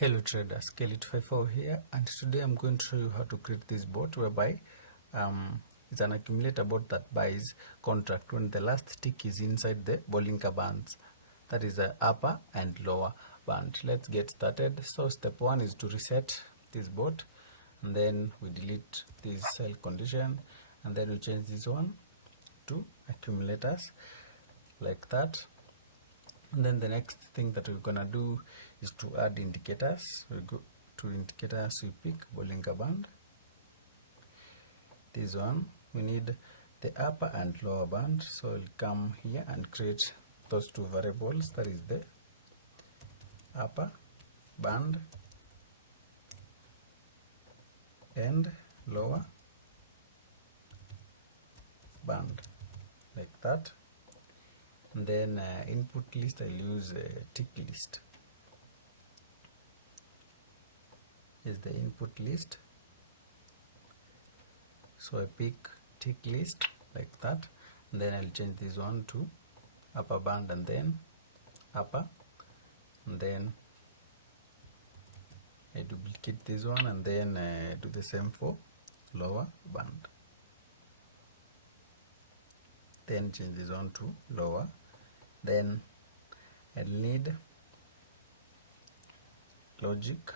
Hello traders, Kelly254 here, and today I'm going to show you how to create this bot whereby it's an accumulator bot that buys contract when the last tick is inside the Bollinger Bands, that is the upper and lower band. Let's get started. So step 1 is to reset this bot, and then we delete this sell condition, and then we change this one to accumulators like that. And then the next thing that we're gonna do is to add indicators. We go to indicators, we pick Bollinger Band. This one, we need the upper and lower band, so we'll come here and create those two variables, that is the upper band and lower band, like that. And then input list, I'll use tick list. Is the input list, so I pick tick list like that, and then I'll change this one to upper band and then upper, and then I duplicate this one and then do the same for lower band, then change this one to lower. Then I'll need logic,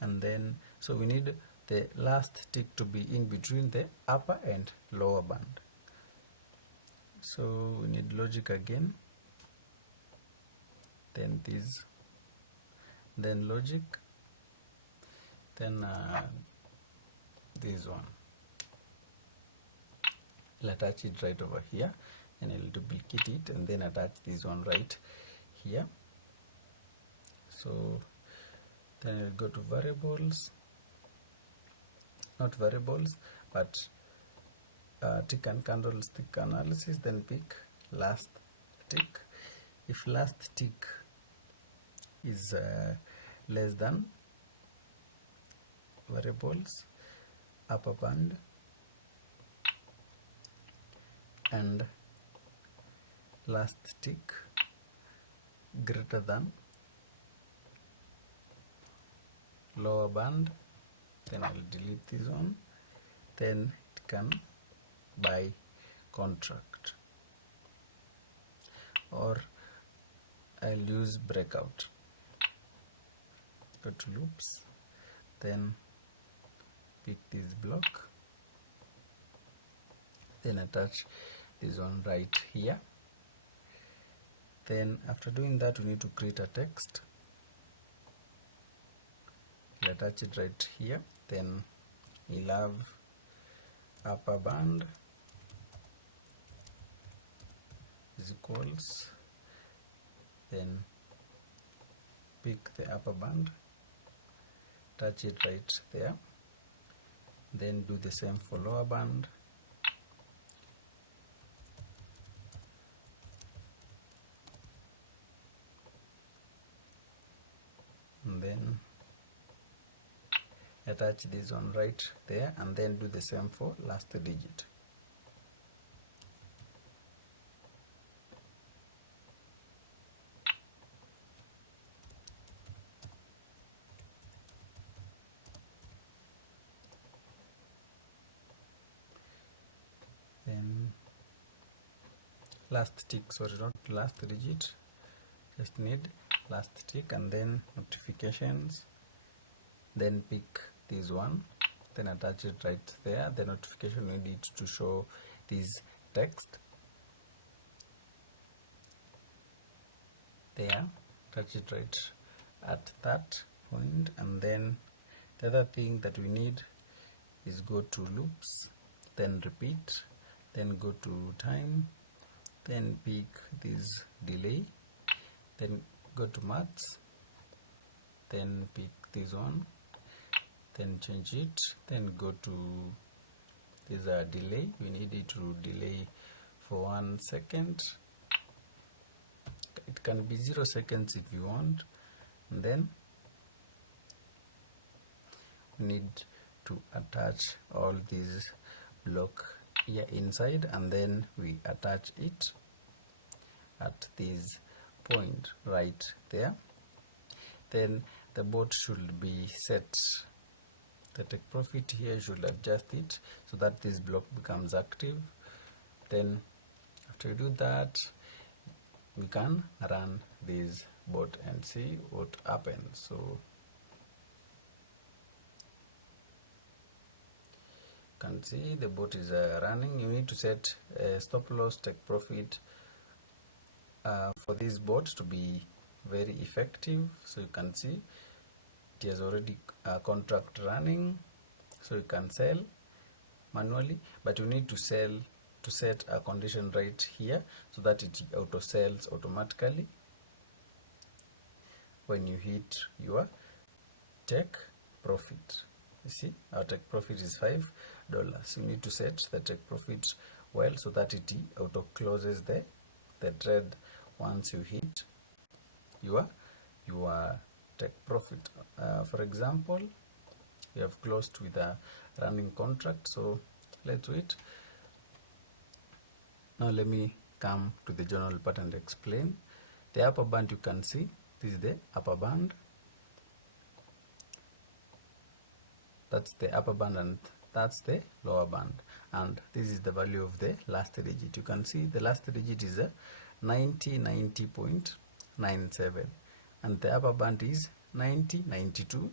and then so we need the last tick to be in between the upper and lower band, so we need logic again, then this, then logic, then this one. I'll attach it right over here, and I'll duplicate it and then attach this one right here. So then I'll go to variables, not variables, but tick and candlestick analysis, then pick last tick. If last tick is less than variables, upper band, and last tick greater than lower band, then I'll delete this one, then it can buy contract, or I'll use breakout. Go to loops, then pick this block, then attach this one right here. Then after doing that, we need to create a text. We'll attach it right here. Then we'll have upper band is equals, then pick the upper band, attach it right there, then do the same for lower band, and then attach this one right there, and then do the same for last digit. Then last tick, sorry, not last digit, just need last tick, and then notifications, then pick this one, then attach it right there. The notification, we need to show this text there, attach it right at that point. And then the other thing that we need is go to loops, then repeat, then go to time, then pick this delay, then go to maths, then pick this one, then change it, then go to this delay. We need it to delay for 1 second. It can be 0 seconds if you want. And then we need to attach all these block here inside, and then we attach it at this point right there. Then the bot should be set. The take profit here should adjust it so that this block becomes active. Then after you do that, we can run this bot and see what happens. So you can see the bot is running. You need to set a stop loss take profit for this bot to be very effective. So you can see it has already a contract running, so you can sell manually, but you need to set a condition right here so that it auto sells automatically when you hit your take profit. You see our take profit is $5. You need to set the take profit well so that it auto closes the trade once you hit your take profit. For example, we have closed with a running contract, so let's wait. Now let me come to the journal part and explain. The upper band, you can see this is the upper band. That's the upper band and that's the lower band, and this is the value of the last digit. You can see the last digit is a 90.97 and the upper band is 90.92,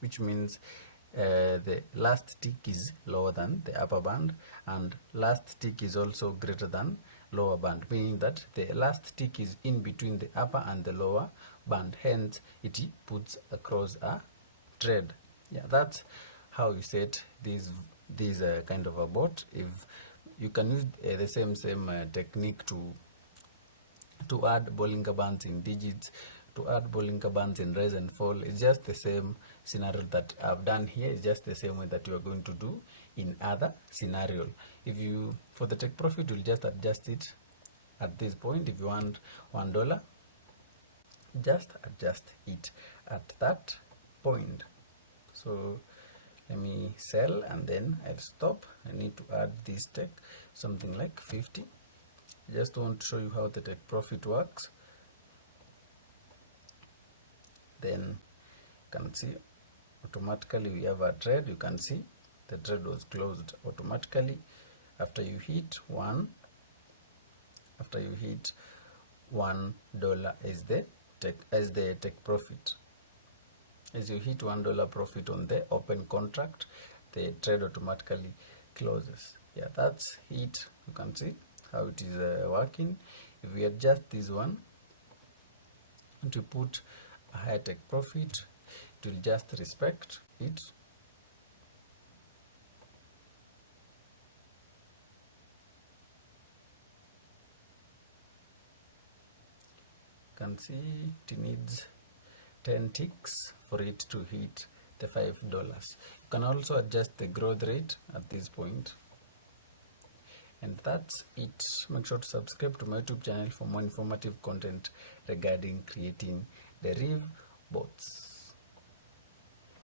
which means the last tick is lower than the upper band and last tick is also greater than lower band, meaning that the last tick is in between the upper and the lower band, hence it puts across a trade. Yeah, that's how you set this kind of a bot. If you can use the same technique to add Bollinger Bands in digits, to add Bollinger Bands in rise and fall. It's just the same scenario that I've done here. It's just the same way that you are going to do in other scenario. If you, for the take profit, you'll just adjust it at this point. If you want $1, just adjust it at that point. So let me sell and then I'll stop. I need to add this take, something like 50. Just want to show you how the take profit works. Then you can see automatically we have a trade. You can see the trade was closed automatically after you hit $1 as the take profit. As you hit $1 profit on the open contract, the trade automatically closes. Yeah, that's it. You can see how it is working. If we adjust this one and we put a higher take profit, it will just respect it. You can see it needs 10 ticks for it to hit the $5. You can also adjust the growth rate at this point. And that's it. Make sure to subscribe to my YouTube channel for more informative content regarding creating derivative bots.